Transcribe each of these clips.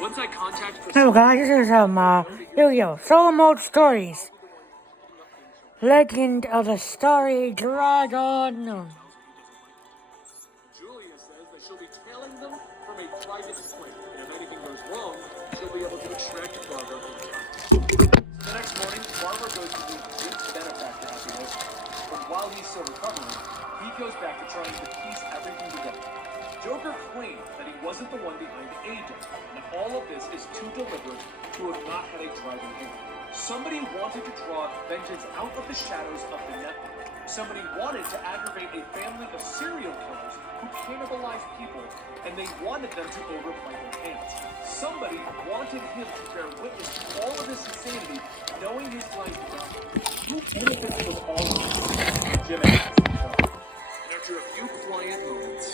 Once I contact Hello guys, this is Yugioh Solo Mode Stories. Legend of the Starry Dragon. Julia says that she'll be tailing them from a private plane, and if anything goes wrong, she'll be able to extract Barbara from the So the next morning, Barbara goes to meet Jim's benefactor at the airport. But while he's still recovering, he goes back to trying to piece everything together. Joker claimed that he wasn't the one behind A-Day, and all of this is too deliberate to have not had a driving hand. Somebody wanted to draw vengeance out of the shadows of the network. Somebody wanted to aggravate a family of serial killers who cannibalize people, and they wanted them to overplay their hands. Somebody wanted him to bear witness to all of this insanity, knowing his life to die. Who benefits from all of this? Jim asked himself. And after a few quiet moments,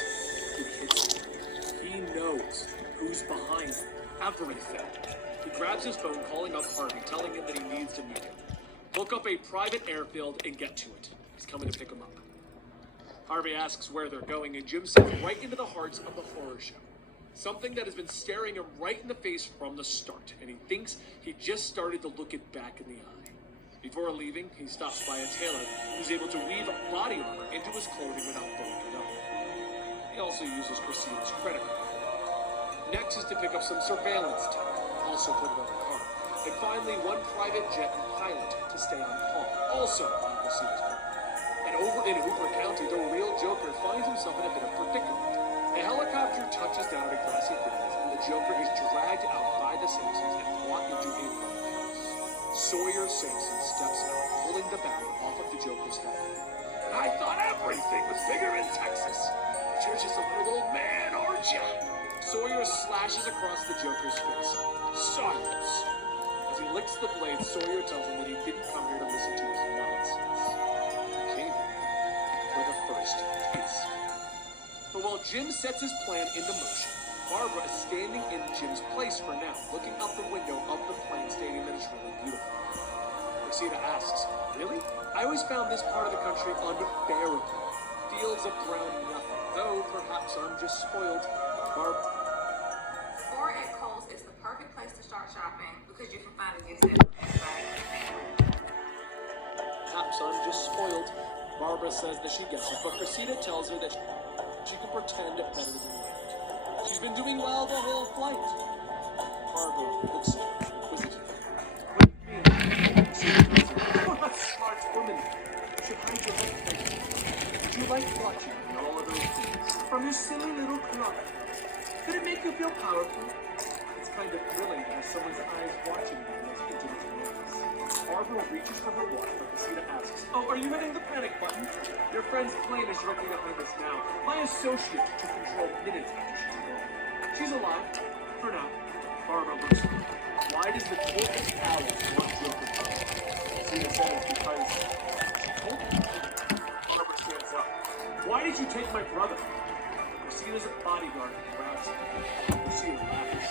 he knows who's behind everything. He grabs his phone, calling up Harvey, telling him that he needs to meet him. Book up a private airfield and get to it. He's coming to pick him up. Harvey asks where they're going, and Jim says right into the hearts of the horror show. Something that has been staring him right in the face from the start, and he thinks he just started to look it back in the eye. Before leaving, he stops by a tailor who's able to weave body armor into his clothing without bulking it up. He also uses Christina's credit card. Next is to pick up some surveillance tape, also put it on the car. And finally, one private jet and pilot to stay on call, also on Christina's card. And over in Hooper County, the real Joker finds himself in a bit of predicament. A helicopter touches down at a grassy field, and the Joker is dragged out by the Simpsons and brought into a roadhouse. Sawyer Simpson steps out, pulling the bag off of the Joker's head. I thought everything was bigger in Texas. You're just a little old man, aren't you? Sawyer slashes across the Joker's face. Silence! As he licks the blade, Sawyer tells him that he didn't come here to listen to his nonsense. He came here for the first taste. But while Jim sets his plan into motion, Barbara is standing in Jim's place for now, looking out the window of the plane, stating that it's really beautiful. Christina asks, really? I always found this part of the country unbearable. Fields of brown nothing, though perhaps I'm just spoiled. Or at Kohl's is the perfect place to start shopping because you can find a gift set for everybody in the family. Perhaps I'm just spoiled. Barbara says that she gets it, but Christina tells her that she can pretend better than that. She's been doing well the whole flight. Barbara looks inquisitive. You're a smart woman. You should hide your reputation. Would you like watching all of those things from your silly little clock? Could it make you feel powerful? It's kind of thrilling to have someone's eyes watching you in those intimate moments. Barbara reaches for her watch, but Christina asks, oh, are you hitting the panic button? Your friend's plane is directly behind us now. My associate took control minutes after she's gone. She's alive. For now. Barbara looks at her. Why does the Tortoise Owls want Joker? Christina says because she told me. Barbara stands up. Why did you take my brother? Christina's a bodyguard and grabs him. Christina laughs.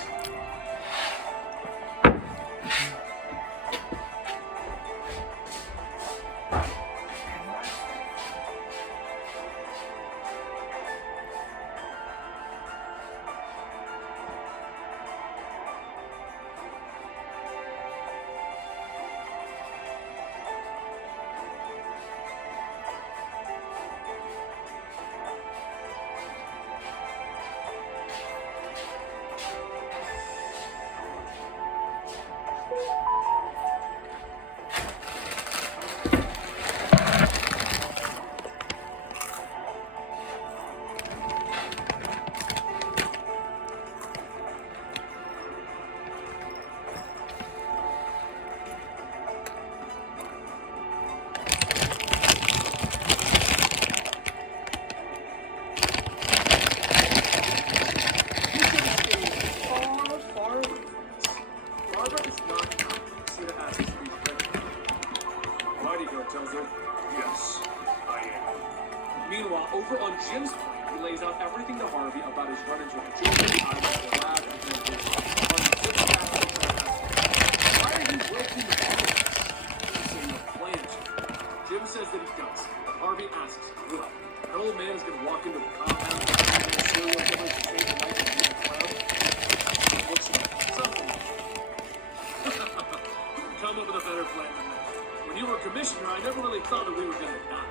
thought that we were gonna die.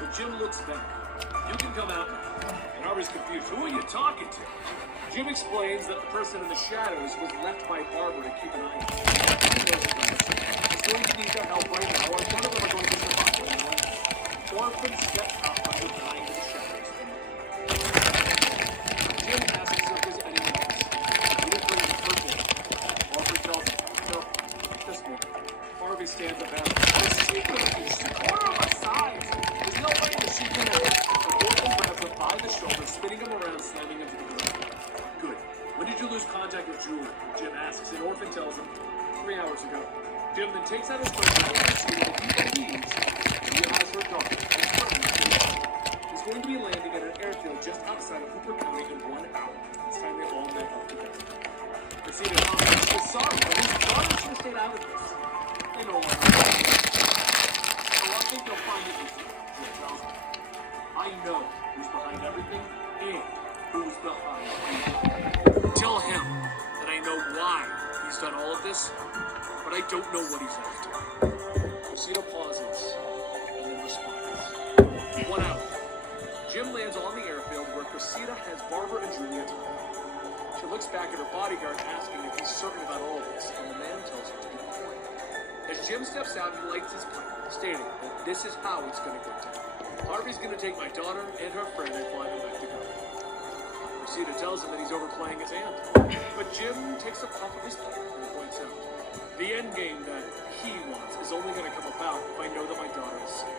But Jim looks back. You can come out now. And Harvey's confused. Who are you talking to? Jim explains that the person in the shadows was left by Barbara to keep an eye on. He knows the rest. He's going to need their help right now, or none of them are going to survive anyway. Orphan steps out from behind the shadows. Jim asks if there's anyone else. He didn't bring the purpose. Orphan tells him, no, just me. Harvey stands up out. The secret is the corner of our sides. There's no way that she can have it. The Orphan grabs him by the shoulder, spinning him around, slamming him to the ground. Good. When did you lose contact with Julie? Jim asks, and Orphan tells him, 3 hours ago. Jim then takes out his phone and sees that he believes he has her daughter. He's going to be landing at an airfield just outside of Hooper County in 1 hour. It's time they all met up together. Christina tells him he's sorry, but his daughter should have stayed out of this. They no longer so I think you'll find it easy, Jim tells him. I know who's behind everything and who's behind everything. Tell him that I know why he's done all of this, but I don't know what he's after. Christina pauses and then responds. 1 hour. Jim lands on the airfield where Cressida has Barbara and Julia tied. She looks back at her bodyguard asking if he's certain about all of this, and the man tells her to be quiet. As Jim steps out, he lights his pipe, stating that this is how it's going to go down. Harvey's going to take my daughter and her friend and fly them back to Ghana. Cressida tells him that he's overplaying his hand, but Jim takes a puff of his pipe and points out, the end game that he wants is only going to come about if I know that my daughter is safe.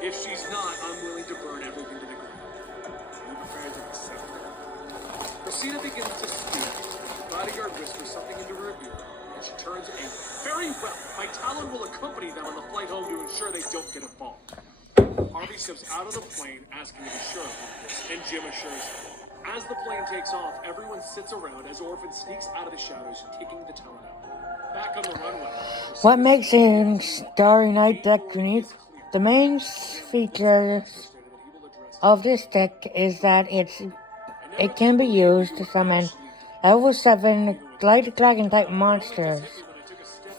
If she's not, I'm willing to burn everything to the ground. Are you prepared to accept that? Cressida begins to speak. The bodyguard whispers something into her ear, and she turns angry. Very well. My Talon will accompany them on the flight home to ensure they don't get involved. Harvey steps out of the plane, asking to be sure about this, and Jim assures him. As the plane takes off, everyone sits around as Orphan sneaks out of the shadows, taking the Talon out. Back on the runway. What makes a Starry Night deck unique? The main features of this deck is that it can be used to summon level 7 light dragon type monsters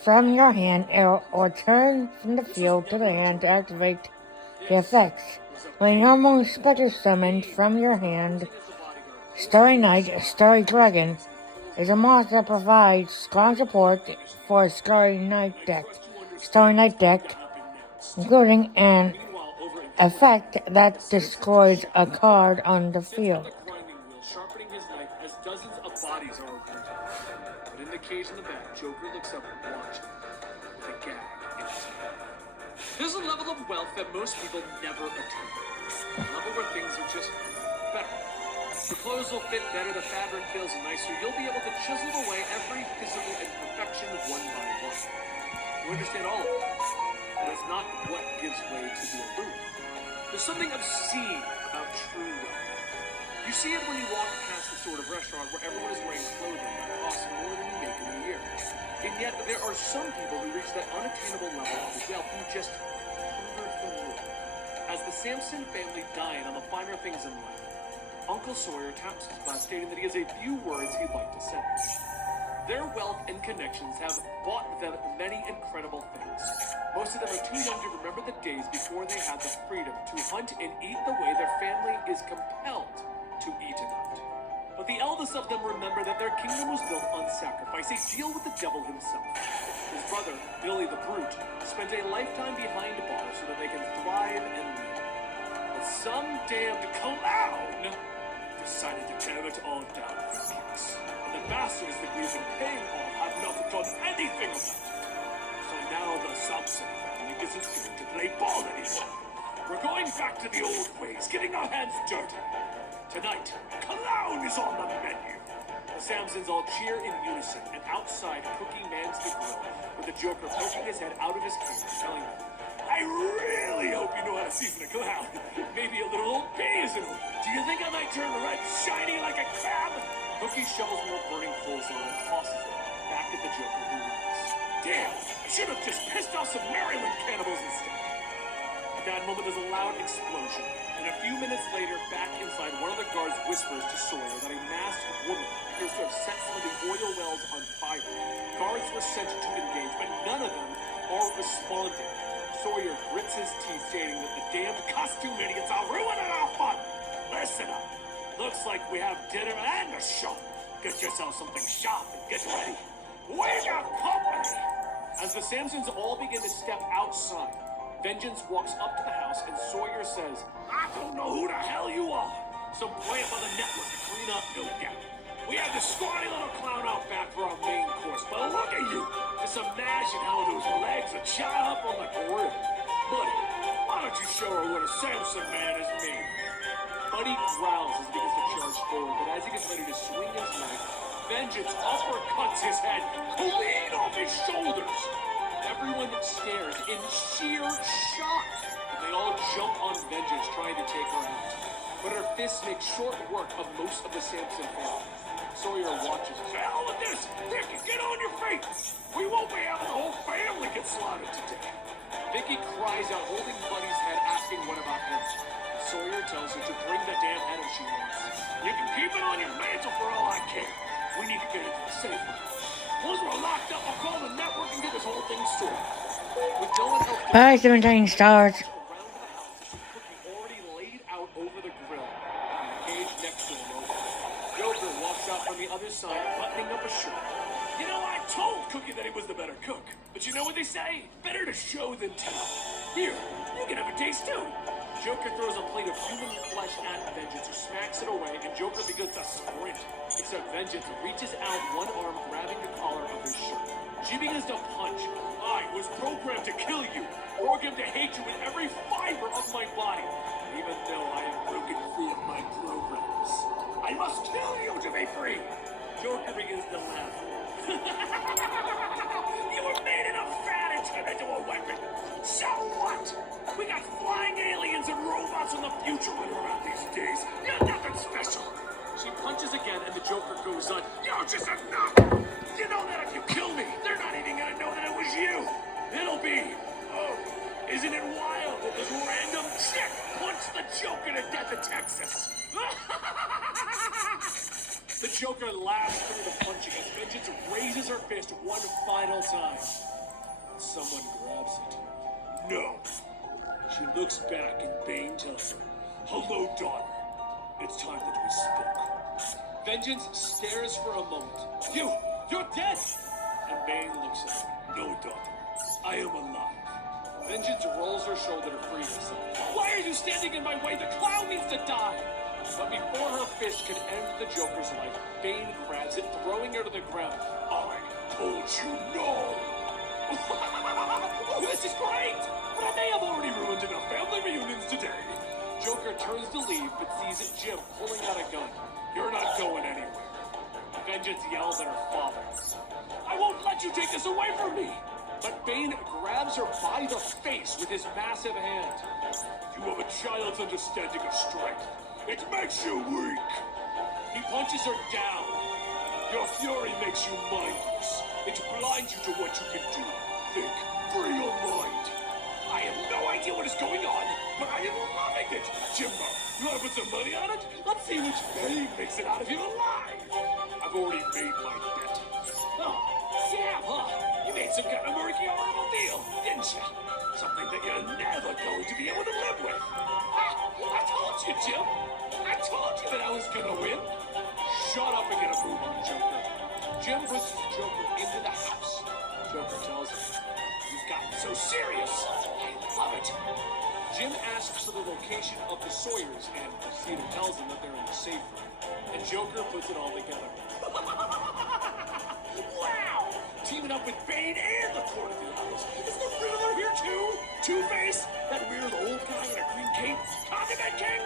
from your hand or turn from the field to the hand to activate the effects. When normal specter summoned from your hand, Starry Night, Starry Dragon is a monster that provides strong support for a Starry Night deck, including an effect that destroys a card on the field. Sharpening his knife as dozens of bodies are around him. But in the cage in the back, Joker looks up and watches with a gag in his hand. There's a level of wealth that most people never attain. A level where things are just better. The clothes will fit better, the fabric feels nicer. You'll be able to chisel away every physical imperfection one by one. You understand all of it. But it's not what gives way to the allure. There's something obscene about true wealth. You see it when you walk past the sort of restaurant where everyone is wearing clothing that costs more than you make in a year. And yet, there are some people who reach that unattainable level of wealth who just hunger for more. As the Sampson family dine on the finer things in life, Uncle Sawyer taps his glass, stating that he has a few words he'd like to say. Their wealth and connections have bought them many incredible things. Most of them are too young to remember the days before they had the freedom to hunt and eat the way their family is compelled to eat and out. But the eldest of them remember that their kingdom was built on sacrifice, a deal with the devil himself. His brother, Billy the Brute, spent a lifetime behind bars so that they can thrive and live. But some damned clown decided to tear it all down for keeps. And the bastards that we've been paying off have not done anything about it. So now the Sampson family isn't going to play ball anymore. We're going back to the old ways, getting our hands dirty. Tonight, clown is on the menu. The Sampsons all cheer in unison, and outside, Cookie mans the grill, with the Joker poking his head out of his cage, telling them, I really hope you know how to season a clown. Maybe a little old basil. Do you think I might turn red shiny like a crab? Cookie shovels more burning coals on and tosses them back at the Joker, who laughs. Damn, I should have just pissed off some Maryland cannibals instead. At that moment, there's a loud explosion, and a few minutes later, back inside, one of the guards whispers to Sawyer that a masked woman appears to have set some of the oil wells on fire. Guards were sent to engage, but none of them are responding. Sawyer grits his teeth, stating that the damned costume idiots are ruining our fun. Listen up. Looks like we have dinner and a show. Get yourself something sharp and get ready. We got company. As the Sampsons all begin to step outside, Vengeance walks up to the house and Sawyer says, I don't know who the hell you are. Some plant on the network to clean up, no doubt. We have this scrawny little clown out back for our main course, but look at you. Just imagine how those legs are chop up on the grill. Buddy, why don't you show her what a Samson man is made? Buddy growls as he begins to charge forward, but as he gets ready to swing his knife, Vengeance uppercuts his head clean off his shoulders. Everyone stares in sheer shock, and they all jump on Vengeance trying to take her out. But her fists make short work of most of the Sampson family. Sawyer watches. Hell with this! Vicky, get on your feet! We won't be having the whole family get slaughtered today. Vicky cries out, holding Buddy's head, asking what about him. Sawyer tells her to bring the damn head if she wants. You can keep it on your mantle for all I care. We need to get into the safe room. Once we're locked up, I'll call the network and get this whole thing sorted. With no one else Bye, 17 stars. around the house, it's a cookie already laid out over the grill. And the cage next to him open. Joker walks out from the other side, buttoning up a shirt. You know, I told Cookie that he was the better cook. But you know what they say? Better to show than tell. Here, you can have a taste too. Joker throws a plate of human flesh at Vengeance, who smacks it away, and Joker begins to sprint. Except Vengeance reaches out one arm, grabbing the collar of his shirt. She begins to punch. I was programmed to kill you, programmed to hate you with every fiber of my body. Even though I have broken free of my programs, I must kill you to be free. Joker begins to laugh. You were made enough fat and turned into a weapon. So what? We got flying aliens and robots in the future running around these days. You're nothing special. She punches again and the Joker goes on. You're just a nut. You know that if you kill me, they're not even gonna know that it was you. It'll be, oh, isn't it wild that this random chick punched the Joker to death in Texas? The Joker laughs through the punching as Vengeance raises her fist one final time. Someone grabs it. No. She looks back and Bane tells her, hello, daughter. It's time that we spoke. Vengeance stares for a moment. You're dead! And Bane looks at her. No, daughter. I am alive. Vengeance rolls her shoulder to free herself. Why are you standing in my way? The clown needs to die! But before her fist can end the Joker's life, Bane grabs it, throwing her to the ground. I told you no! Oh, this is great! But I may have already ruined enough family reunions today. Joker turns to leave, but sees Jim pulling out a gun. You're not going anywhere. Vengeance yells at her father. I won't let you take this away from me! But Bane grabs her by the face with his massive hand. You have a child's understanding of strength. It makes you weak. He punches her down. Your fury makes you mindless. It blinds you to what you can do. Think, free your mind. I have no idea what is going on, but I am loving it. Jimbo, you want to put some money on it? Let's see which Bane makes it out of you alive. I've already made my bet. Oh, yeah, huh? You made some kind of murky, horrible deal, didn't you? Something that you're never going to be able to live with. I told you, Jim. I told you that I was gonna win. Shut up and get a move on, Joker. Jim pushes Joker into the house. Joker tells him, you've gotten so serious. I love it. Jim asks for the location of the Sawyers, and Christina tells him that they're in the safe room. And Joker puts it all together. Wow! Teaming up with Bane and the Court of the Owls. Is the Riddler here too? Two-Face? That weird old guy in a green cape? Condiment King?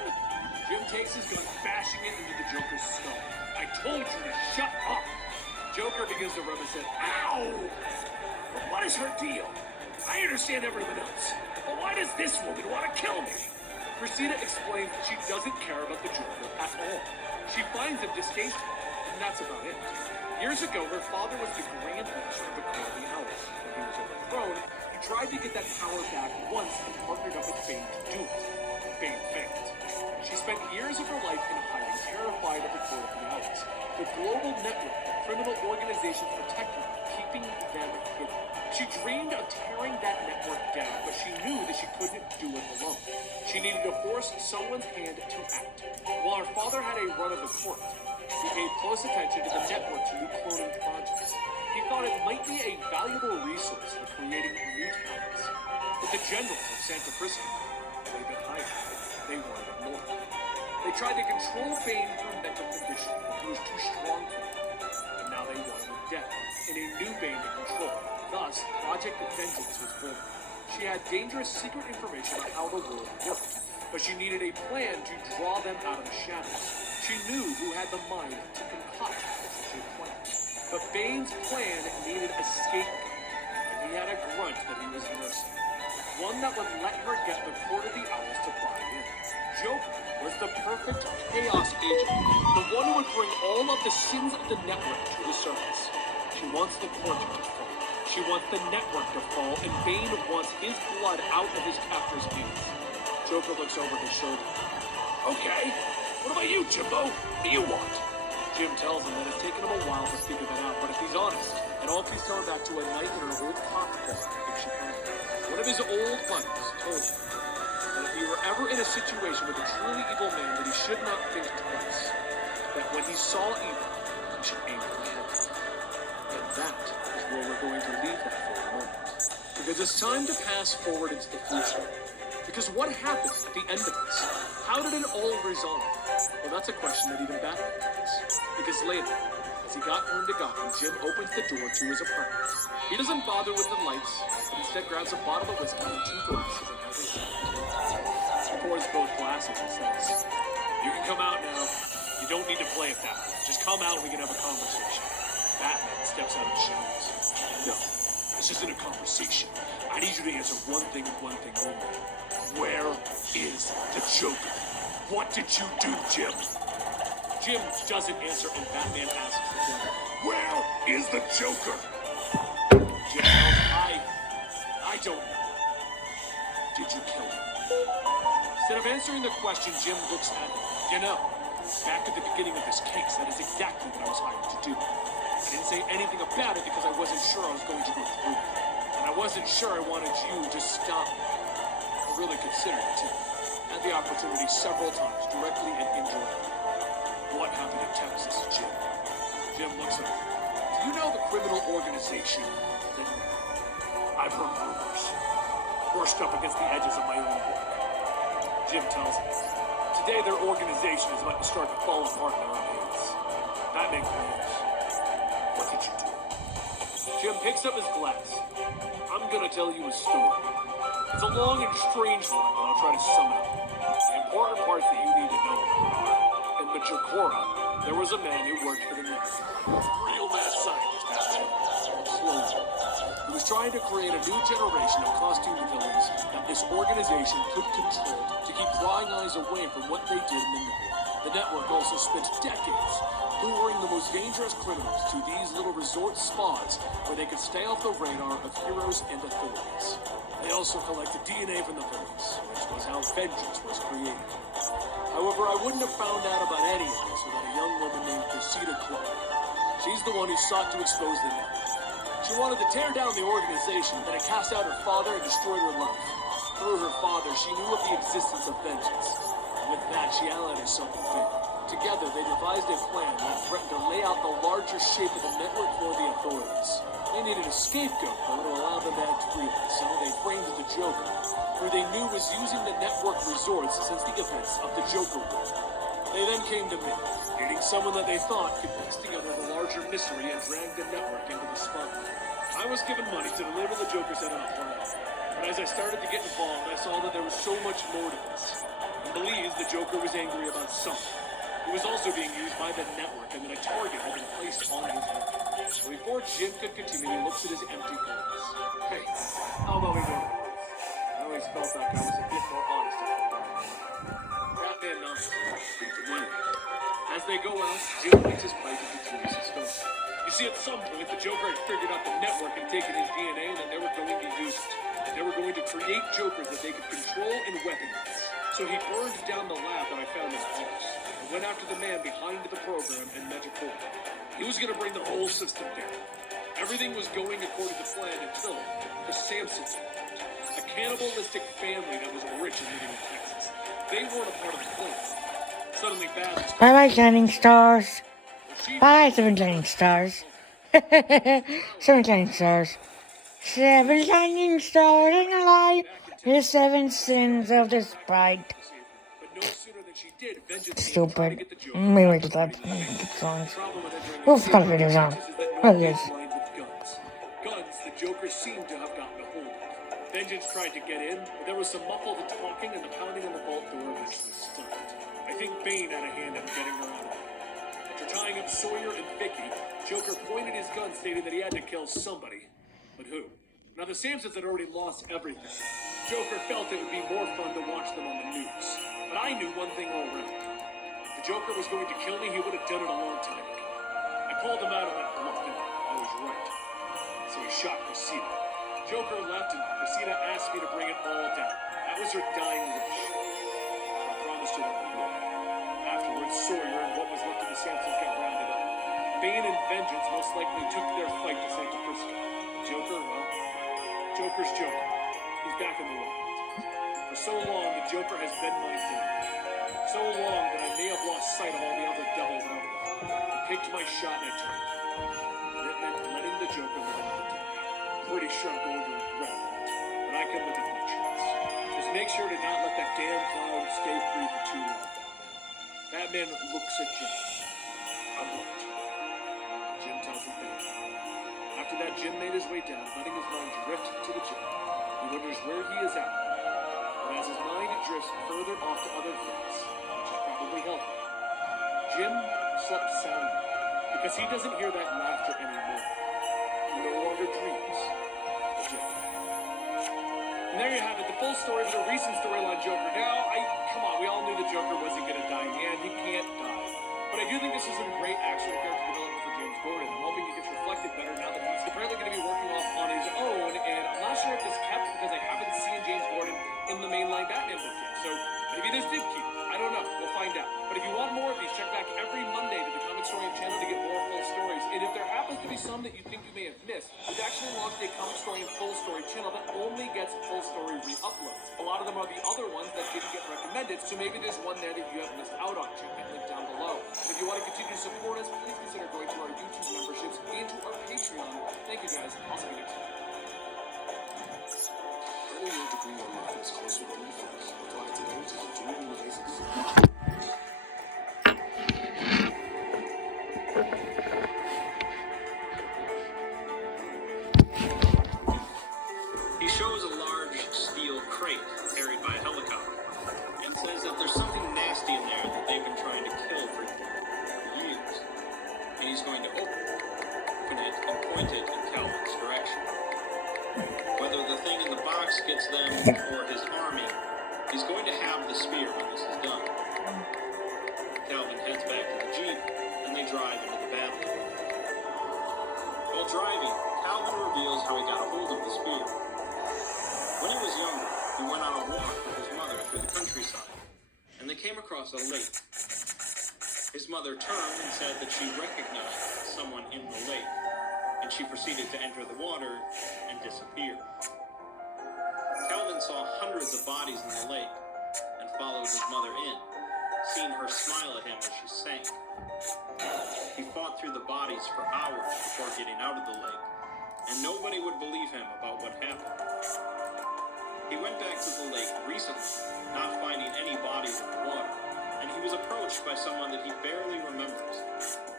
Jim takes his gun, bashing it into the Joker's skull. I told you to shut up! Joker begins to rub his head. Ow! But what is her deal? I understand everyone else. But why does this woman want to kill me? Christina explains that she doesn't care about the Joker at all. She finds him distasteful, and that's about it. Years ago, her father was the Grand Master of the Court of the Owls. When he was overthrown, he tried to get that power back once and partnered up with Bane to do it. Bane failed. She spent years of her life in hiding, terrified of the Court of the Owls, the global network of criminal organizations protecting her, keeping keeping them hidden. She dreamed of tearing that network down, but she knew that she couldn't do it alone. She needed to force someone's hand to act. While her father had a run of the court, he paid close attention to the network's new cloning projects. He thought it might be a valuable resource for creating new talents. But the generals of Santa Prisca, they been hiding. They wanted more. They tried to control Bane through mental conditioning, but he was too strong for them. And now they wanted him dead, and a new Bane to control. Thus, Project Vengeance was born. She had dangerous secret information on how the world worked, but she needed a plan to draw them out of the shadows. She knew who had the mind to concoct such a plan. But Bane's plan needed a scapegoat, and he had a grunt that he was nursing. One that would let her get the Court of the Owls to buy in. Joker was the perfect chaos agent, the one who would bring all of the sins of the network to the surface. She wants the Court to fall. She wants the network to fall, and Bane wants his blood out of his captor's hands. Joker looks over his shoulder. Okay, what about you, Jimbo? What do you want? Jim tells him that it's taken him a while to figure that out, but if he's honest, it all keeps going back to a night in an old cop bar in Chicago. One of his old buddies told him that if he were ever in a situation with a truly evil man, that he should not think twice. That when he saw evil, he should aim for him. And that is where we're going to leave that for a moment. Because it's time to pass forward into the future. Because what happened at the end of this? How did it all resolve? Well, that's a question that even Batman has. Because later, as he got home to Gotham, Jim opens the door to his apartment. He doesn't bother with the lights, but instead grabs a bottle of whiskey and 2 glasses and has a sip. He pours both glasses and says, "You can come out now. You don't need to play it that way. Just come out and we can have a conversation." Batman steps out of the shadows. "No, this isn't a conversation. I need you to answer one thing and one thing only. Where is the Joker? What did you do, Jim?" Jim doesn't answer, and Batman asks again, "Where is the Joker?" Jim yells, I don't know. Did you kill him? Instead of answering the question, Jim looks at him. You know, back at the beginning of this case, that is exactly what I was hired to do. I didn't say anything about it because I wasn't sure I was going to go through it. And I wasn't sure I wanted you to stop me. I really considered it too. Had the opportunity several times, directly and indirectly. What happened in Texas, Jim? Jim looks at him. Do you know the criminal organization that I've heard rumors? Brushed up against the edges of my own work. Jim tells him. Today their organization is about to start to fall apart in their own hands. Batman claims. What did you do? Jim picks up his glass. I'm gonna tell you a story. It's a long and strange one, but I'll try to sum it up. The important parts that you need to know are, in the Chikora, there was a man who worked for the network. Real mad scientist, Batman. Slowly. He was trying to create a new generation of costumed villains that this organization could control to keep prying eyes away from what they did in the network. The network also spent decades luring the most dangerous criminals to these little resort spas where they could stay off the radar of heroes and authorities. They also collected DNA from the villains, which was how vengeance was created. However, I wouldn't have found out about any of this without a young woman named Cressida Clark. She's the one who sought to expose the network. She wanted to tear down the organization, then it cast out her father and destroyed her life. Through her father, she knew of the existence of vengeance. And with that, she allied herself with Bane. Together, they devised a plan that threatened to lay out the larger shape of the network for the authorities. They needed a scapegoat, though, to allow them to act freely, so they framed the Joker, who they knew was using the network resorts since the events of the Joker War. They then came to me, needing someone that they thought could piece together the larger mystery and drag the network into the spotlight. I was given money to deliver the Joker's head on a planet, but as I started to get involved, I saw that there was so much more to this. I believed the Joker was angry about something. He was also being used by the network, and that a target had been placed on his head. So before Jim could continue, he looks at his empty glass. Hey, how about we go? I always felt like I was a bit more honest with the Batman nods. As they go out, Jim lights his pipe and continues his film. You see, at some point, the Joker had figured out the network and taken his DNA, and that they were going to use it. And they were going to create Jokers that they could control and weaponize. So he burned down the lab that I found in his house, and went after the man behind the program and Magic Bullet. He was going to bring the whole system down. Everything was going according to plan until the Sampsons, a cannibalistic family that was rich and living in Texas. They weren't a part of the plan. Suddenly, bad was Bye bye, shining stars. she Bye, seven shining stars. Seven shining stars. Seven shining stars in the light. The seven sins of the sprite. but no sooner than she did, vengeance Stupid. get the Joker. We were glad to make good songs. Problem with entering We'll a cut a safe video down. Texas is that Oh, no yes. man's lined with guns. Guns the Joker seemed to have gotten a hold of. Vengeance tried to get in, but there was some muffled talking and the pounding on the vault door eventually stopped. I think Bane had a hand in getting her out of there. After tying up Sawyer and Vicky, Joker pointed his gun, stating that he had to kill somebody. But who? Now, the Sampsons had already lost everything. Joker felt it would be more fun to watch them on the news. But I knew one thing all around. If the Joker was going to kill me, he would have done it a long time ago. I called him out on that bluff, and I was right. So he shot Cressida. Joker left, and Cressida asked me to bring it all down. That was her dying wish. I promised her that we would. Afterwards, Sawyer and what was left of the Sampsons got rounded up. Bane and Vengeance most likely took their fight to Santa Frisco. Joker, well, Joker's Joker. He's back in the wild. For so long, the Joker has been my thing. So long that I may have lost sight of all the other devils out there. I picked my shot and I turned. And it meant letting the Joker live another day. Pretty sure I'm going to regret that. But I can live with my choice. Just make sure to not let that damn cloud stay free for too long. Batman looks at Jim. I'm right. Jim tells him that. After that, Jim made his way down, letting his mind drift to the gym. He wonders where he is at. But as his mind drifts further off to other things, which is probably healthy, Jim slept soundly because he doesn't hear that laughter anymore. He no longer dreams of Joker. And there you have it, the full story of the recent storyline Joker. Now, come on, we all knew the Joker wasn't going to die in the end. He can't die. But I do think this is a great actual character development for James Gordon. I'm hoping it gets reflected better now that he's apparently going to be working off on his own. And I'm not sure if this kept because I haven't seen James Gordon in the mainline Batman book yet. So maybe this did keep. I don't know. We'll find out. But if you want more of these, check back every Monday to the Comic Story channel to get more full stories. And if there happens to be some that you think you may have missed, we've actually launched a Comic Story and Full Story channel that only gets full story re-uploads. A lot of them are the other ones that didn't get recommended, so maybe there's one there that you have missed out on. Check that link down below. And if you want to continue to support us, please consider going to our YouTube memberships and to our Patreon. Thank you guys. I'll see you next time. Earning your degree on life is closer than you think. Apply today to the dual relationship. He shows a large steel crate carried by a helicopter and says that there's something nasty in there that they've been trying to kill for years. And he's going to open it and point it in Calvin's direction. Whether the thing in the box gets them or his army, he's going to have the spear when this is done. Calvin heads back to the Jeep and they drive into the battle. While driving, Calvin reveals how he got a hold of the spear. When he was younger, he went on a walk with his mother through the countryside, and they came across a lake. His mother turned and said that she recognized someone in the lake, and she proceeded to enter the water and disappear. Calvin saw hundreds of bodies in the lake and followed his mother in, seeing her smile at him as she sank. He fought through the bodies for hours before getting out of the lake, and nobody would believe him about what happened. He went back to the lake recently, not finding any bodies in the water, and he was approached by someone that he barely remembers,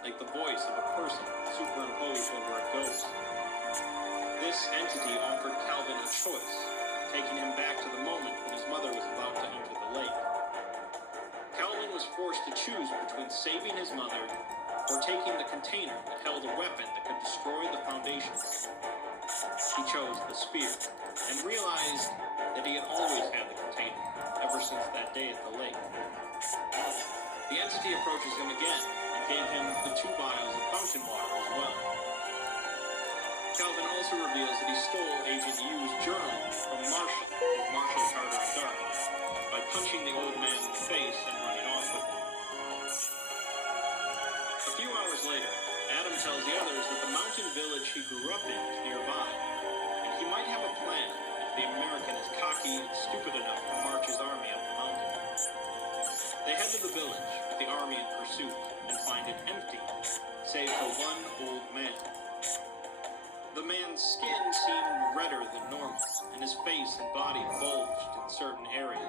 like the voice of a person superimposed over a ghost. This entity offered Calvin a choice, taking him back to the moment when his mother was about to enter the lake. Calvin was forced to choose between saving his mother or taking the container that held a weapon that could destroy the foundations. He chose the spear and realized that he had always had the container ever since that day at the lake. The entity approaches him again and gave him the 2 vials of fountain water as well. Calvin also reveals that he stole Agent Yu's journal from Marshall Carter and Dark by punching the old man in the face and running off with it. A few hours later, Adam Adam tells the others that the mountain village he grew up in is nearby, and he might have a plan if the American is cocky and stupid enough to march his army up the mountain. They head to the village with the army in pursuit and find it empty, save for one old man. The man's skin seemed redder than normal, and his face and body bulged in certain areas.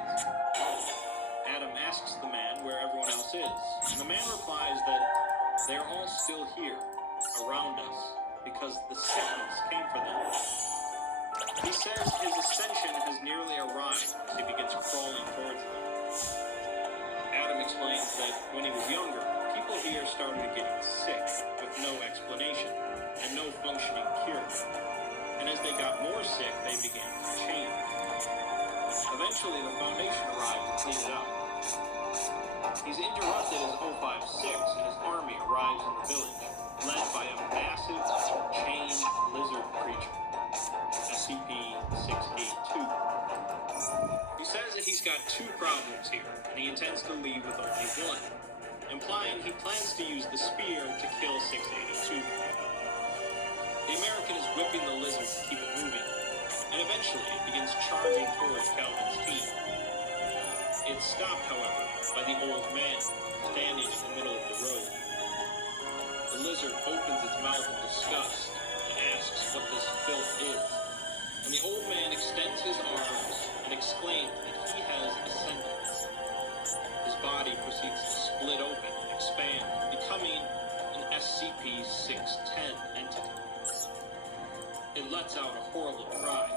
Adam asks the man where everyone else is, and the man replies that they are all still here, around us, because the sickness came for them. He says his ascension has nearly arrived as he begins crawling towards them. Adam explains that when he was younger, people here started getting sick with no explanation and no functioning cure. And as they got more sick, they began to change. Eventually, the Foundation arrived to clean it up. He's interrupted as 056 and his army arrives in the village, led by a massive, chained lizard creature, SCP-682. He says that he's got two problems here, and he intends to leave with only one, implying he plans to use the spear to kill 682. The American is whipping the lizard to keep it moving, and eventually it begins charging towards Calvin's team. It's stopped, however, by the old man standing in the middle of the road. The lizard opens its mouth in disgust and asks what this filth is, and the old man extends his arms and exclaims that he has ascended. His body proceeds to split open and expand, becoming an SCP-610 entity. It lets out a horrible cry,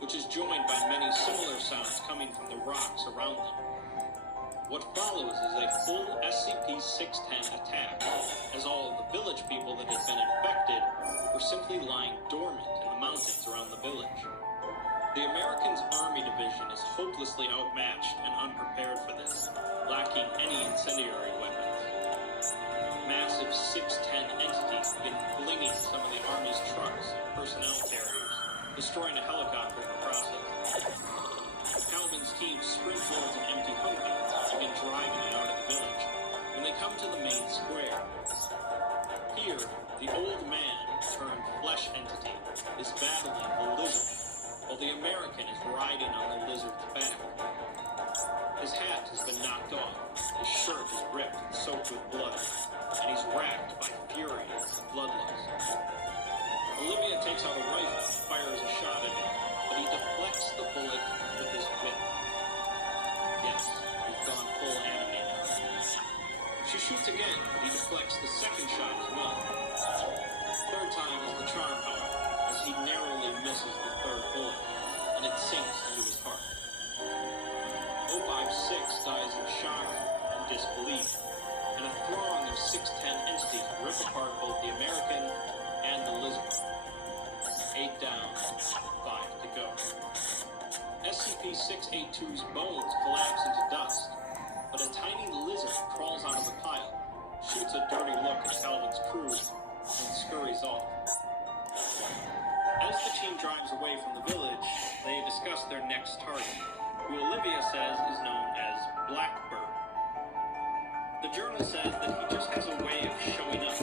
which is joined by many similar sounds coming from the rocks around them. What follows is a full SCP-610 attack, as all of the village people that had been infected were simply lying dormant in the mountains around the village. The Americans' Army Division is hopelessly outmatched and unprepared for this, lacking any incendiary weapons. Massive 610 entities begin flinging some of the Army's trucks and personnel carriers, destroying a helicopter in the process. Calvin's team sprint towards an empty Humvee and begin driving it out of the village when they come to the main square. Here, the old man, turned flesh entity, is battling the lizard, while the American is riding on the lizard's back. His hat has been knocked off, his shirt is ripped and soaked with blood, and he's racked by fury and bloodlust. Olivia takes out a rifle and fires a shot at him, but he deflects the bullet with his whip. Yes, we've gone full anime now. She shoots again, but he deflects the second shot as well. Third time is the charm, however, as he narrowly misses the third bullet, and it sinks into his heart. 056 dies in shock and disbelief, and a throng of 610 entities rip apart both the American and the lizard. 8 down, 5 to go. SCP-682's bones collapse into dust, but a tiny lizard crawls out of the pile, shoots a dirty look at Calvin's crew, and scurries off. As the team drives away from the village, they discuss their next target, who Olivia says is known as Blackbird. The journal says that he just has a way of showing up,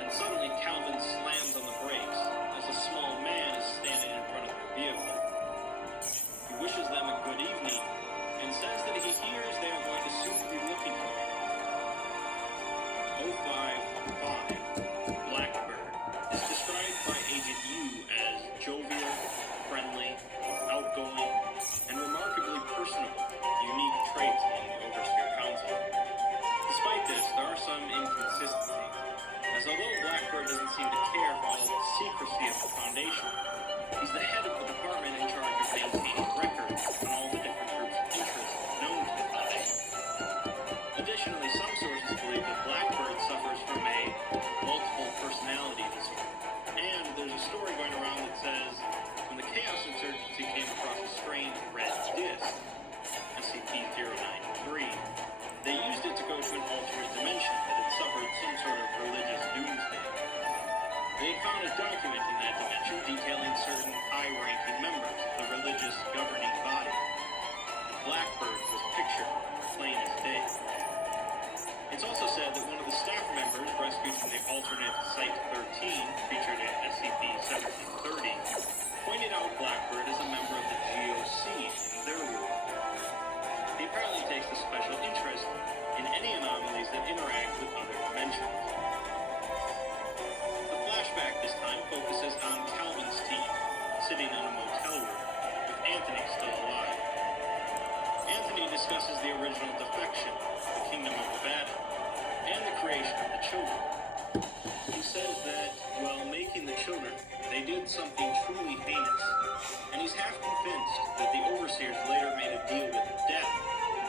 and suddenly Calvin slams on the brakes as a small man is standing in front of their vehicle. He wishes them a good evening and says that he hears they are going to soon be looking for him. 055 Blackbird is described by Agent Yu as jovial, friendly, outgoing, and remarkably personable, unique traits among the Overseer Council. Despite this, there are some inconsistencies, as although Blackbird doesn't seem to care for all of the secrecy of the Foundation, he's the head of the department in charge of maintaining records on all the different groups of interest known to the Foundation. Additionally, some sources believe that Blackbird suffers from a multiple personality disorder, and there's a story going around that says when the Chaos Insurgency came across a strange red disc, SCP-093, they used it to go to an alternate dimension that had suffered some sort of religious doomsday. They had found a document in that dimension detailing certain high-ranking members of the religious governing body. And Blackbird was pictured plain as day. It's also said that one of the staff members rescued from the alternate original defection, the kingdom of the bad, and the creation of the children. He says that while making the children, they did something truly heinous, and he's half convinced that the overseers later made a deal with death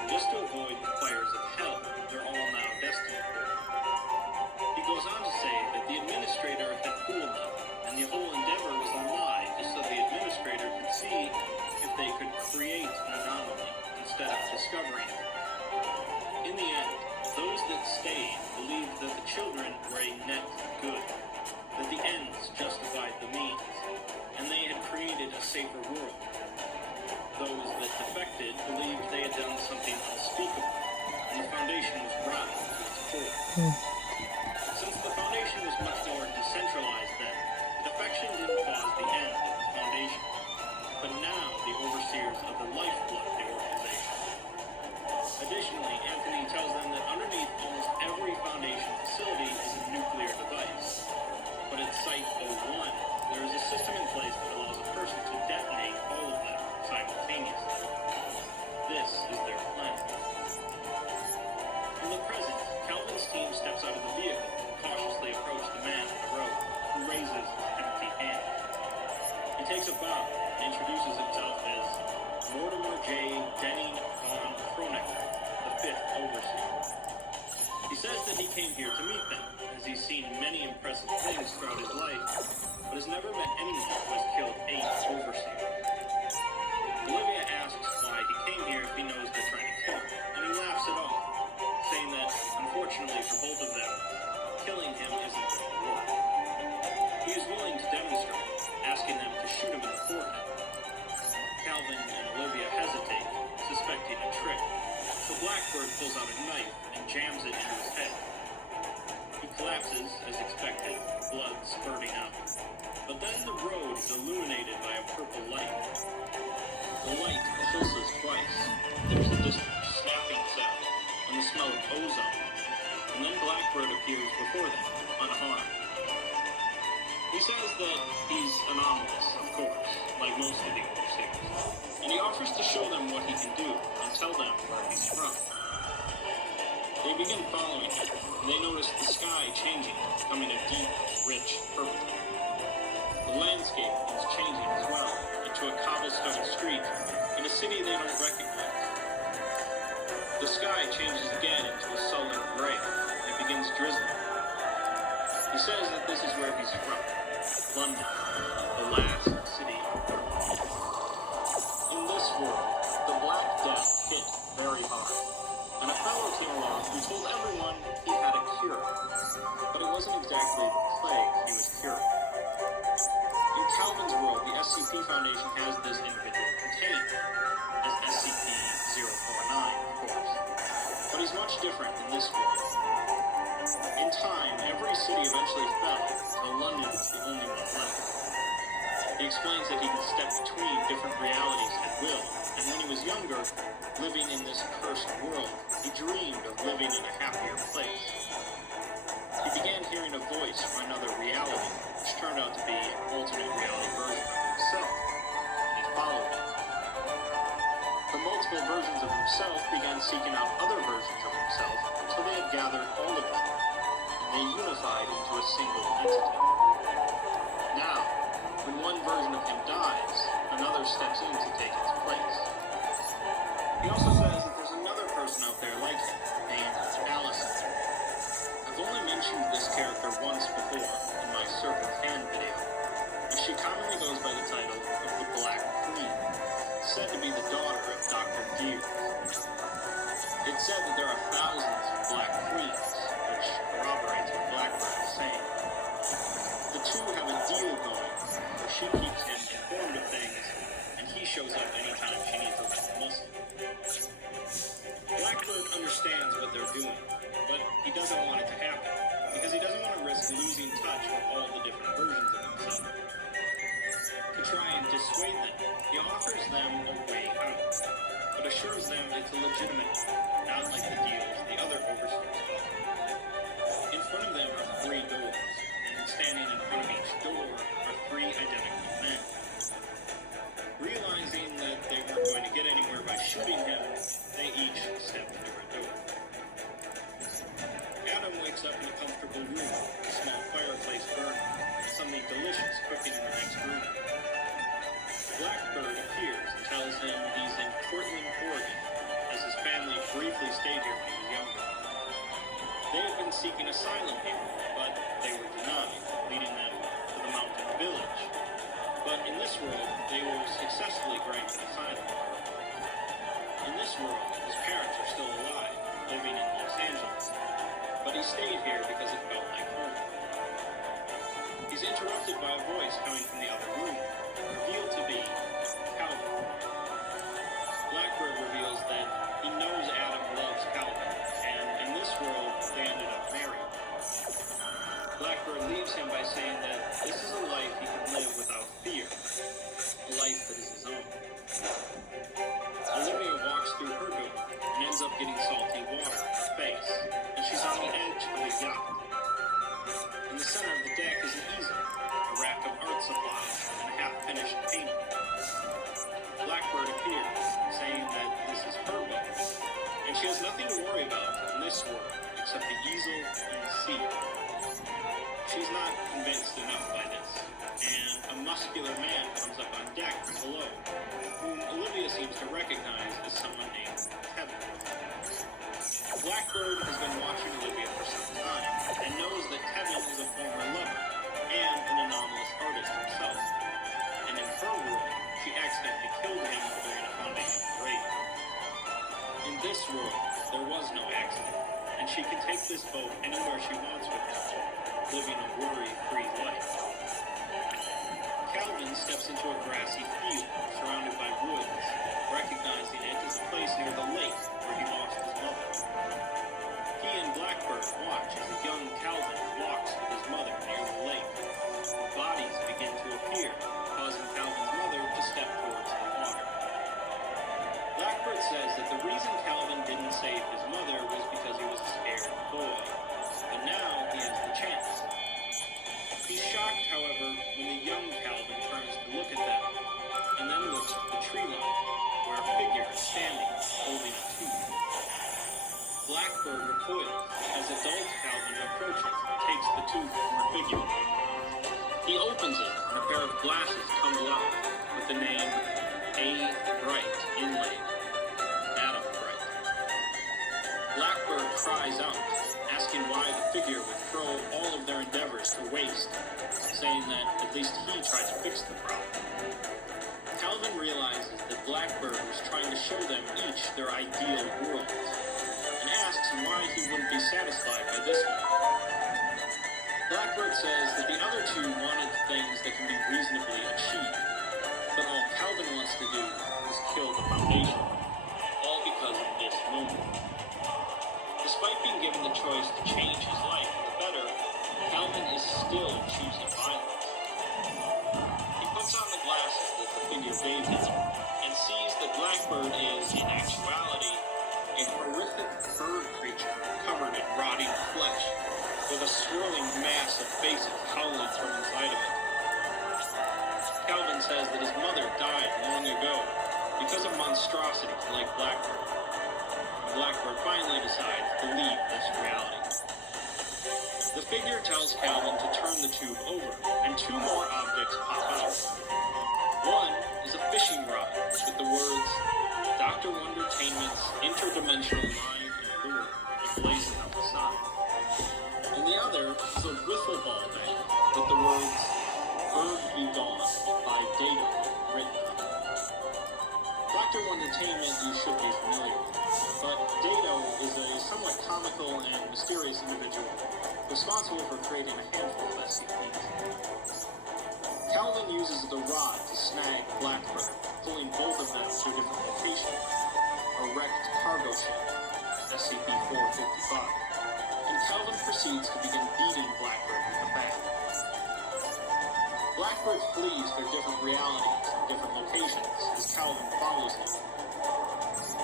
just to avoid the fires of hell they're all now destined for. He goes on to say that the administrator had fooled them, and the whole endeavor was a lie just so the administrator could see if they could create an anomaly instead of discovering it. In the end, those that stayed believed that the children were a net good, that the ends justified the means, and they had created a safer world. Those that defected believed they had done something unspeakable, and the Foundation was rotten to its core. Since the Foundation was much more decentralized then, the defection didn't cause the end of the Foundation, but now the overseers of the lifeblood of the organization. Additionally, Anthony tells them that underneath almost every Foundation facility is a nuclear device. But at Site 01, there is a system in place that allows a person to detonate all of them simultaneously. This is their plan. In the present, Calvin's team steps out of the vehicle and cautiously approaches the man on the road, who raises his empty hand. He takes a bow and introduces himself as Mortimer J. Denning von Kronecker, the 5th Overseer. He says that he came here to meet them, as he's seen many impressive things throughout his life, but has never met anyone who has killed 8 Overseers. Olivia asks why he came here if he knows they're trying to kill him, and he laughs it off, saying that, unfortunately for both of them, killing him isn't going to work. He is willing to demonstrate, asking them to shoot him in the forehead. Calvin and Olivia hesitate, suspecting a trick, so Blackbird pulls out a knife and jams it into his head. He collapses, as expected, blood spurting out. But then the road is illuminated by a purple light. The light pulses twice. There's a distant snapping sound and the smell of ozone. And then Blackbird appears before them, unharmed. He says that he's anomalous, of course, like most of the overseers. And he offers to show them what he can do and tell them where he's from. They begin following him, and they notice the sky changing, becoming a deep, rich purple. The landscape is changing as well, into a cobblestone street in a city they don't recognize. The sky changes again into a sullen gray, and it begins drizzling. He says that this is where he's from, London, the last city on Earth. In this world, the Black Death hit very hard, and a fellow came along who told everyone he had a cure, but it wasn't exactly the plague he was curing. In Calvin's world, the SCP Foundation has this individual contained, as SCP-049, of course, but he's much different in this world. In time, every city eventually fell, until London was the only one left. He explains that he can step between different realities at will, and when he was younger, living in this cursed world, he dreamed of living in a happier place. He began hearing a voice from another reality, which turned out to be an alternate reality version of himself, and he followed it. The multiple versions of himself began seeking out other versions of himself until they had gathered all of them, and they unified into a single entity. Now, when one version of him dies, another steps in to take its place. He also says that there's another person out there like him, named Allison. I've only mentioned this character once before in my Serpent Hand video, as she commonly goes by the title of the Black Queen, said to be the daughter of Dr. Dew. It's said that there are thousands of Black Queens, which corroborates what Blackbird is saying. The two have a deal going, where she keeps him informed of things, and he shows up anytime she needs a little muscle. Blackbird understands what they're doing, but he doesn't want it to happen, because he doesn't want to risk losing touch with all the different versions of himself. To try and dissuade them, he offers them a way out, but assures them it's a legitimate one, not like the deals the other overseers offer. In front of them are 3 doors, and standing in front of each door are 3 identical men. Realizing that they weren't going to get anywhere by shooting him, they each stepped asylum here, but they were denied, leading them to the mountain village. But in this world, they were successfully granted asylum. In this world, his parents are still alive, living in Los Angeles. But he stayed here because it felt like home. He's interrupted by a voice coming from the other room, revealed to be Calvin. Blackbird reveals that he knows Adam loves Calvin, and in this world, they ended up married. Blackbird leaves him by saying that this is a life he can live without fear, a life that is his own. Olivia walks through her door and ends up getting salty water in her face, and she's on the edge of a yacht. In the center of the deck is an easel, a rack of art supplies, and a half-finished painting. Blackbird appears, saying that this is her boat, and she has nothing to worry about in this world except the easel and the sea. She's not convinced enough by this, and a muscular man comes up on deck from below, whom Olivia seems to recognize as someone named Kevin. Blackbird has been watching Olivia for some time, and knows that Kevin is a former lover, and an anomalous artist himself. And in her world, she accidentally killed him during a foundation raid. In this world, there was no accident, and she can take this boat anywhere she wants with him, living a worry-free life. Calvin steps into a grassy field, surrounded by woods, recognizing it as a place near the lake where he lost his mother. He and Blackbird watch as the young Calvin walks with his mother near the lake. Bodies begin to appear, causing Calvin's mother to step towards the water. Blackbird says that the reason Calvin didn't save his mother was because he was a scared boy, but now he has the chance. He's shocked, however, when the young Calvin turns to look at them, and then looks at the tree line, where a figure is standing, holding a tube. Blackbird recoils as adult Calvin approaches and takes the tube from the figure. He opens it, and a pair of glasses tumble out, with the name A. Bright inlaid. Adam Bright. Blackbird cries out, asking why the figure would throw all of their endeavors to waste, saying that at least he tried to fix the problem. Calvin realizes that Blackbird was trying to show them each their ideal worlds, and asks him why he wouldn't be satisfied by this one. Blackbird says that the other two wanted things that can be reasonably achieved, but all Calvin wants to do is kill the Foundation, all because of this moment. Despite being given the choice to change his life for the better, Calvin is still choosing violence. He puts on the glasses that the figure gave him, and sees that Blackbird is, in actuality, a horrific bird creature covered in rotting flesh, with a swirling mass of faces howling from inside of it. Calvin says that his mother died long ago because of monstrosities like Blackbird. Blackbird finally decides to leave this reality. The figure tells Calvin to turn the tube over, and two more objects pop out. One is a fishing rod with the words, Dr. Wondertainment's interdimensional line and lure, emblazoned on the side. And the other is a wiffle ball bat with the words, Bird Be Gone by Data written on it. Dr. Wondertainment you should be familiar with, but Dado is a somewhat comical and mysterious individual responsible for creating a handful of SCPs. Calvin uses the rod to snag Blackbird, pulling both of them to a different location, a wrecked cargo ship, SCP-455, and Calvin proceeds to begin beating Blackbird with a bat. Blackbird flees their different realities and different locations as Calvin follows him.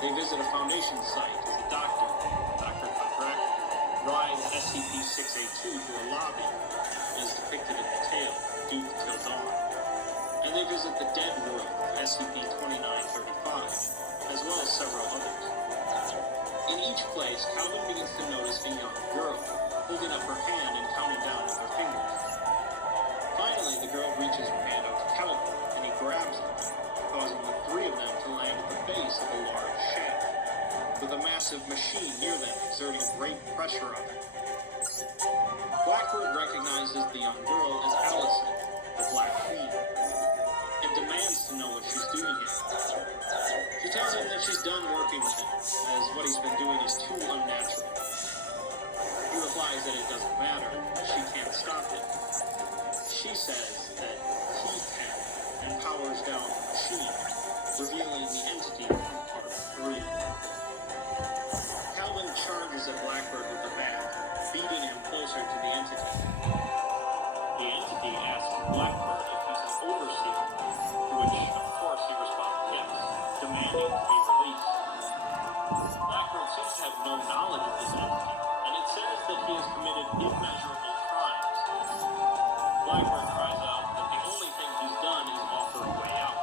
They visit a Foundation site as a doctor, Dr. Contract, rides SCP-682 to a lobby, as depicted in the tale, Duke Till Dawn. And they visit the Dead World, SCP-2935, as well as several others. In each place, Calvin begins to notice a young girl, holding up her hand and counting down with her fingers. Finally, the girl reaches her hand out to Calvin, and he grabs it, causing the three of them to land at the base of a large shaft, with a massive machine near them exerting great pressure on it. Blackbird recognizes the young girl as Allison, the Black Queen, and demands to know what she's doing here. She tells him that she's done working with him, as what he's been doing is too unnatural. He replies that it doesn't matter, she can't stop it. She says that he can, and powers down the machine, revealing the entity from part 3. Calvin charges at Blackbird with the bat, beating him closer to the entity. The entity asks Blackbird if he's an overseer, to which, of course, he responds yes, demanding to be released. Blackbird seems to have no knowledge of this entity, and it says that he has committed immeasurable crimes. Blackbird cries out that the only thing he's done is offer a way out.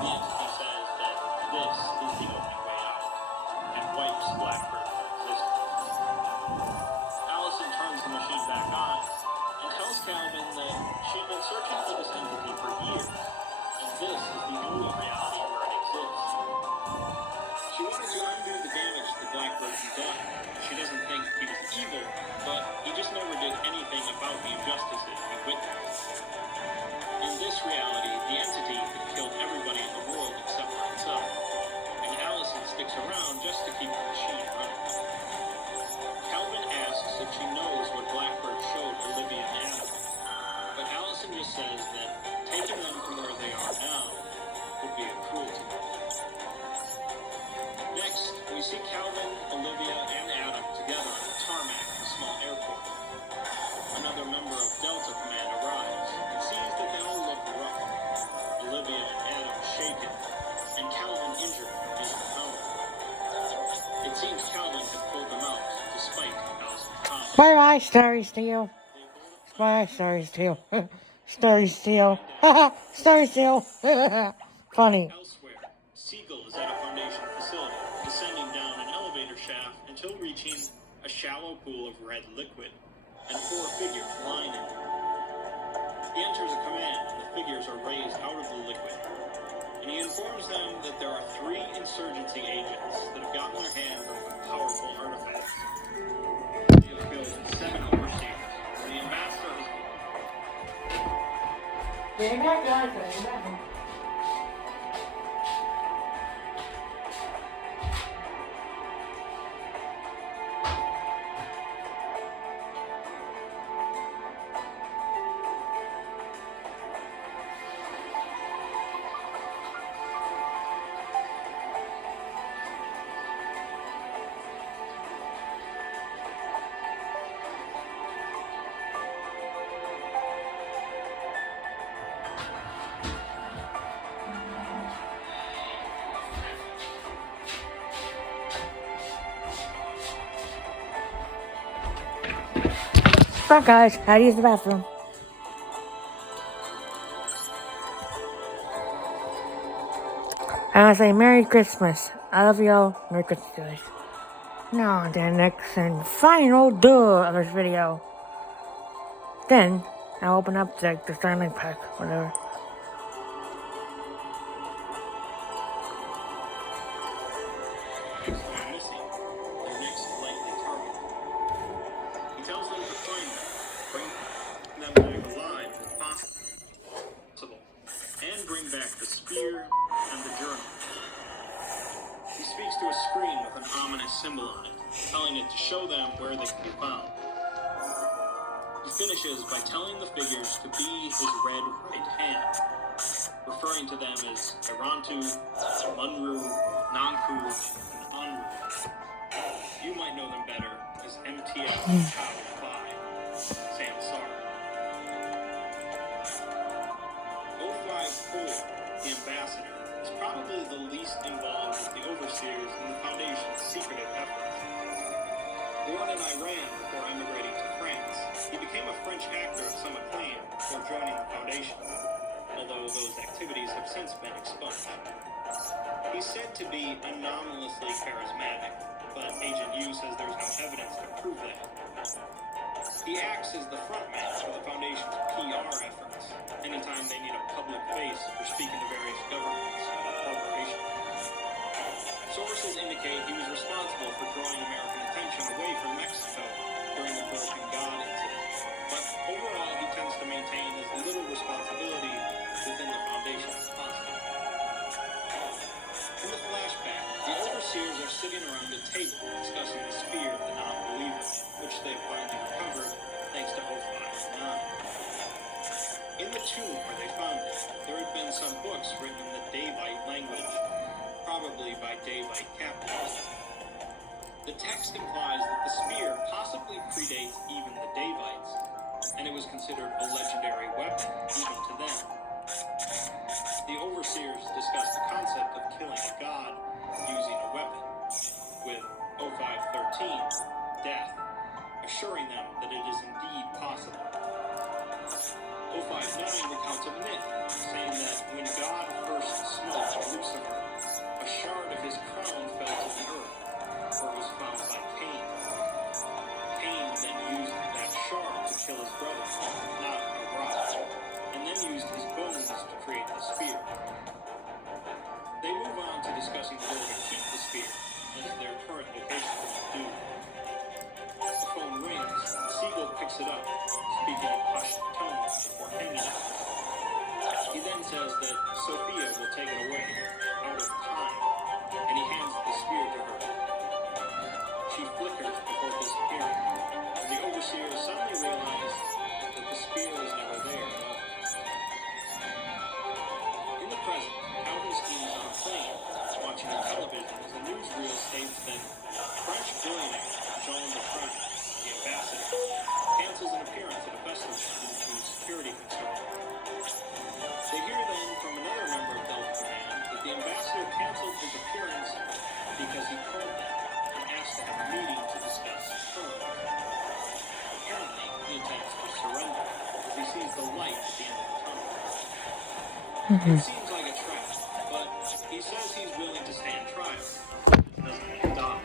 The entity says that this is the only way out, and wipes Blackbird from existence. Allison turns the machine back on, and tells Calvin that she had been searching for this entity for years, and this is the only reality where it exists. She wanted to undo the damage that Blackbird had done. She doesn't think he was evil, but he just never did anything about the injustices he witnessed. In this reality, the entity had killed everybody in the world except for himself, and Allison sticks around just to keep the machine running. Calvin asks if she knows what Blackbird showed Olivia and Adam, but Allison just says that taking them from where they are now would be a cruelty. Next, we see Calvin, Olivia, and Adam together on the tarmac of a small airport. Another member of Delta Command arrives and sees that they all look rough. Olivia and Adam shaken, and Calvin injured from his encounter. It seems Calvin had pulled them out despite Allison's comments. Bye-bye, Starry Steel. Bye, Starry Steel. Starry Steel. Starry Steel. Funny. Elsewhere, Siegel is at a Foundation facility, descending down an elevator shaft until reaching a shallow pool of red liquid, and 4 figures lying in it. He enters a command, and the figures are raised out of the liquid, and he informs them that there are 3 insurgency agents that have gotten their hands on some powerful artifacts. He has killed 7 overseers, and the ambassador has Get back, guys. Get back. Come on, guys. How to use the bathroom. And I say Merry Christmas. I love y'all. Merry Christmas, guys. Now, the next and final duel of this video. Then, I'll open up the Starlink pack, whatever. are missing their next likely target. He tells them to find them, bring them back alive if possible, and bring back the spear and the journal. He speaks to a screen with an ominous symbol on it, telling it to show them where they can be found. He finishes by telling the figures to be his red right hand, referring to them as Irantu, Munru, Nanku, and Anru. You might know them better as MTF Tau Phi, Samsara. 054, the ambassador, is probably the least involved with the overseers in the Foundation's secretive efforts. Born in Iran before emigrating to France, he became a French actor of some acclaim before joining the Foundation, although those activities have since been expunged. He's said to be anomalously charismatic, but Agent Yu says there's no evidence to prove that. He acts as the frontman for the Foundation's PR efforts, anytime they need a public face for speaking to various governments or corporations. Sources indicate he was responsible for drawing American attention away from Mexico during the Broken God tomb where they found it, there had been some books written in the Davite language, probably by Davite captains. The text implies that the spear possibly predates even the Davites, and it was considered a legendary weapon even to them. The overseers discussed the concept of killing a god using a weapon, with 0513, death, assuring them that it is indeed possible. 059 recounts a myth, saying that when God first smote Lucifer, a shard of his crown fell to the earth, where it was found by Cain. Cain then used that shard to kill his brother, not a rock, and then used his bones to create the spear. They move on to discussing where to keep the spear, as their current location is due. The phone rings, Siegel picks it up, speaking in hushed tones before hanging it. He then says that Sophia will take it away, out of time, and he hands the spear to her. She flickers before disappearing, and the overseers suddenly realize that the spear was never there at all. In the present, Calvin schemes on a plane, watching the television as a newsreel states that French billionaire Jean de France, the ambassador, cancels an appearance at a festival due to security concerns. They hear then from another member of Delta Command that the ambassador canceled his appearance because he called them and asked to have a meeting to discuss terms. Apparently, he intends to surrender as he sees the light at the end of the tunnel. It seems like a trap, but he says he's willing to stand trial. Doesn't mean die.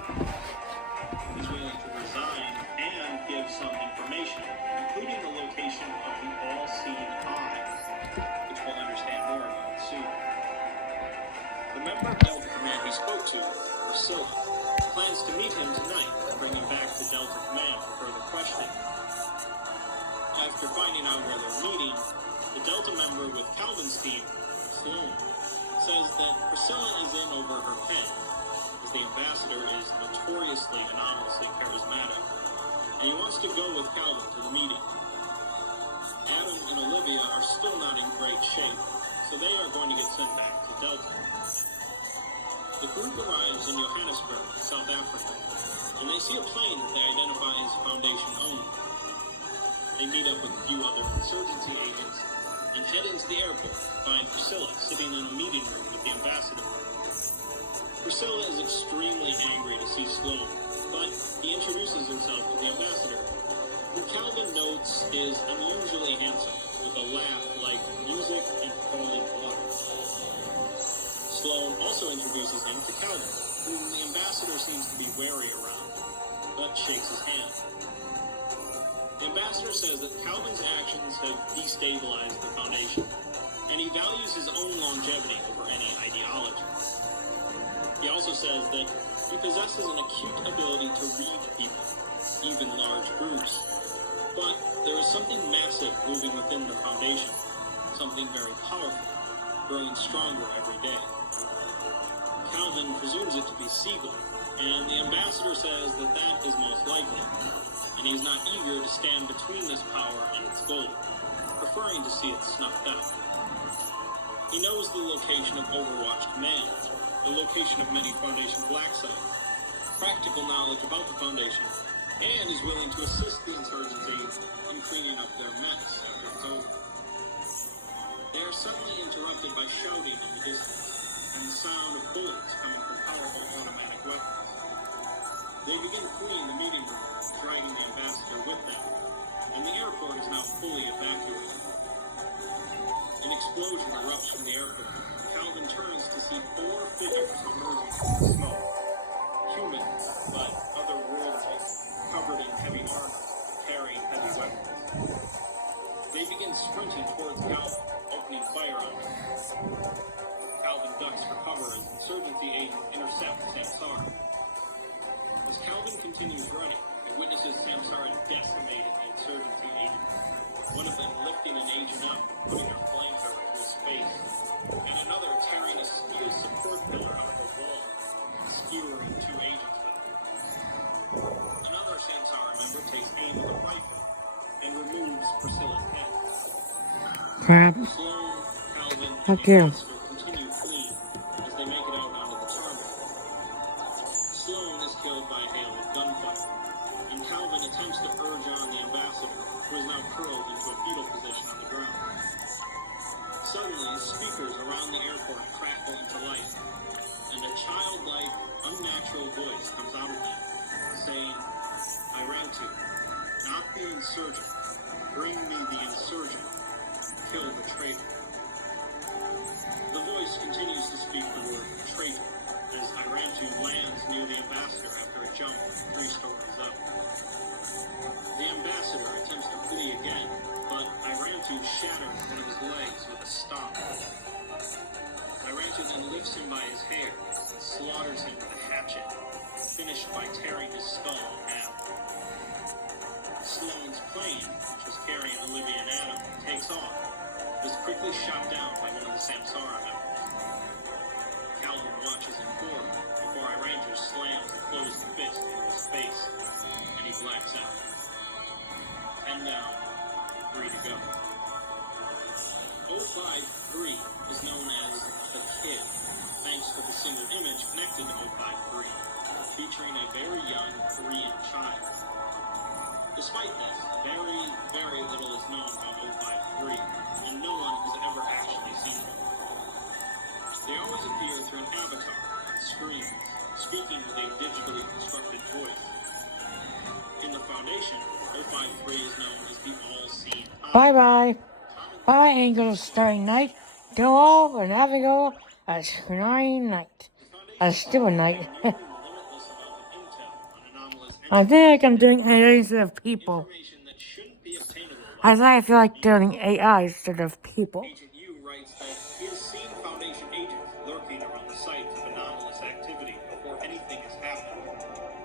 He's willing to resign and give some information, including the location of the all-seeing eye, which we'll understand more about soon. The member of Delta Command he spoke to, Priscilla, plans to meet him tonight and bring him back to Delta Command for further questioning. After finding out where they're meeting, the Delta member with Calvin's team, Sloan, says that Priscilla is in over her head, as the ambassador is notoriously anomalously charismatic, and he wants to go with Calvin to the meeting. Adam and Olivia are still not in great shape, so they are going to get sent back to Delta. The group arrives in Johannesburg, South Africa, and they see a plane that they identify as Foundation owned. They meet up with a few other insurgency agents and head into the airport to find Priscilla sitting in a meeting room with the ambassador. Priscilla is extremely angry to see Sloan, but he introduces himself to the ambassador, who Calvin notes is unusually handsome, with a laugh like music and falling water. Sloan also introduces him to Calvin, whom the ambassador seems to be wary around, but shakes his hand. The ambassador says that Calvin's actions have destabilized the Foundation, and he values his own longevity over any ideology. He also says that he possesses an acute ability to read people, even large groups. But there is something massive moving within the Foundation, something very powerful, growing stronger every day. Calvin presumes it to be Siegel, and the ambassador says that that is most likely, and he's not eager to stand between this power and its goal, preferring to see it snuffed out. He knows the location of Overwatch Command, the location of many Foundation black sites, practical knowledge about the Foundation, and is willing to assist the insurgency in cleaning up their mess after it's over. They are suddenly interrupted by shouting in the distance, and the sound of bullets coming from powerful automatic weapons. They begin fleeing the meeting room, dragging the ambassador with them, and the airport is now fully evacuated. An explosion erupts from the airport. Calvin turns to see 4 figures emerging from the smoke. Human, but otherworldly, covered in heavy armor, carrying heavy weapons. They begin sprinting towards Calvin, opening fire on him. Calvin ducks for cover as insurgency agents intercept Samsara. As Calvin continues running, he witnesses Samsara decimating the insurgency agents, one of them lifting an agent up, putting a flamethrower to his face, and another tearing a steel support pillar out of the wall, skewering 2 agents with it. Another Samsara member takes aim with a rifle and removes Priscilla's head. crap. Sloane, Calvin, and Fuck the you. ambassador continue fleeing as they make it out onto the tarmac. Sloane is killed by Hale with gunfire, and Calvin attempts to urge on the ambassador, who is now curled into a fetal position on the ground. Suddenly, speakers around the airport crackle into life, and a childlike, unnatural voice comes out of them, saying, I ran to, not the insurgent. Bring me the insurgent. Kill the traitor. The voice continues to speak the word traitor as Irantu lands near the ambassador after a jump 3 stories up. The ambassador attempts to flee again, but Irantu shatters one of his legs with a stomp. Irantu then lifts him by his hair and slaughters him with a hatchet, finished by tearing his skull in half. Sloane's plane, which was carrying Olivia and Adam, takes off, but is quickly shot down by one of the Samsara members. Calvin watches in horror before Irantu slams a closed fist into his face, and he blacks out. 10 down, 3 to go. 053 is known as The Kid, thanks to the single image connected to 053, featuring a very young Korean child. Despite this, very little is known about 053, and no one has ever actually seen them. They always appear through an avatar on screen, speaking with a digitally constructed voice. In the Foundation, 053 is known as the All-Seeing Eye. Bye-bye. Bye, angels, starry night. Go all and have a go a snoring night. A still night. I think I'm doing AI instead of people. I feel like doing AI instead of people. Agent Yu writes that he has seen Foundation agents lurking around the site of anomalous activity before anything has happened,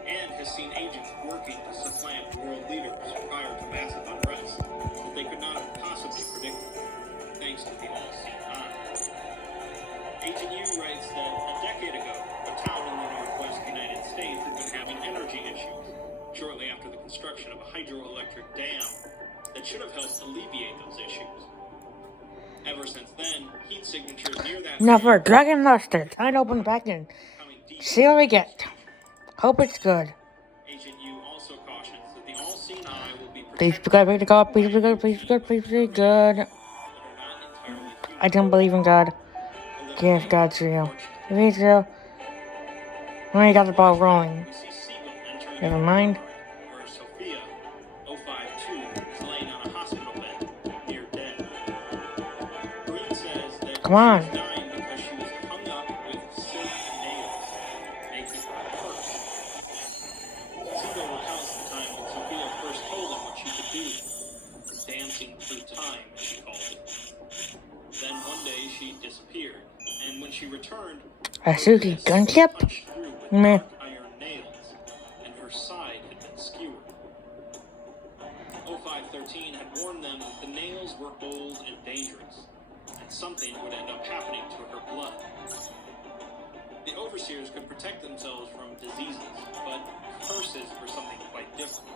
and has seen agents working to supplant world leaders prior to massive unrest that they could not have possibly predicted, thanks to the all-seeing eye. Agent Yu writes that a decade ago, a town in the northwest United States had been having energy issues, shortly after the construction of a hydroelectric dam that should have helped alleviate those issues. Ever since then, heat signatures near that Now for Dragon Master, time to open the pack and becoming deep. see what we get. Hope it's good. Agent Yu also cautions that the all-seeing eye will be Please be protected good, please be good, please be good, please be good, please be good. that are not entirely human. I don't believe in God. Yes, God's real. If he's real, we got the ball rolling. We see Siegel entering Never the mind. ward, where Sophia, 052, is laying on a hospital bed, near dead. Green says that Come on. she was dying because she was hung up with silk nails, making her curse. Siegel recounts the time when Sophia first told him what she could do, dancing through time, as she called it. Then one day she disappeared, and when she returned, A Suki gunship? punched through with Meh. dark iron nails, and her side had been skewered. 0513 had warned them that the nails were old and dangerous, and something would end up happening to her blood. The overseers could protect themselves from diseases, but curses were something quite different.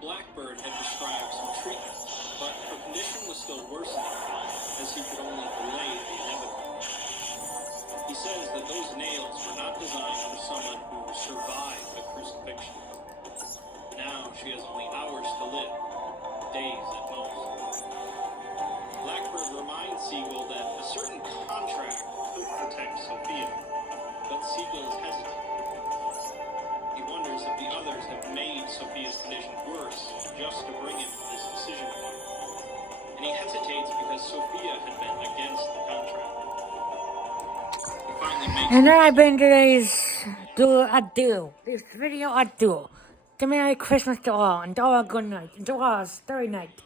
Blackbird had prescribed some treatment, but her condition was still worsening, as he could only delay the inevitable. He says that those nails were not designed for someone who survived the crucifixion. Now she has only hours to live, days at most. Blackbird reminds Siegel that a certain contract could protect Sophia, but Siegel is hesitant. He wonders if the others have made Sophia's condition worse just to bring him to this decision point. And he hesitates because Sophia had been against the contract. He finally makes And then I've been today's duel. This video a duel. To Merry Christmas to all, and to all a good night, and to all a starry night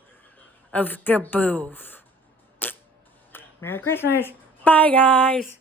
of the booth. Merry Christmas. Bye, guys.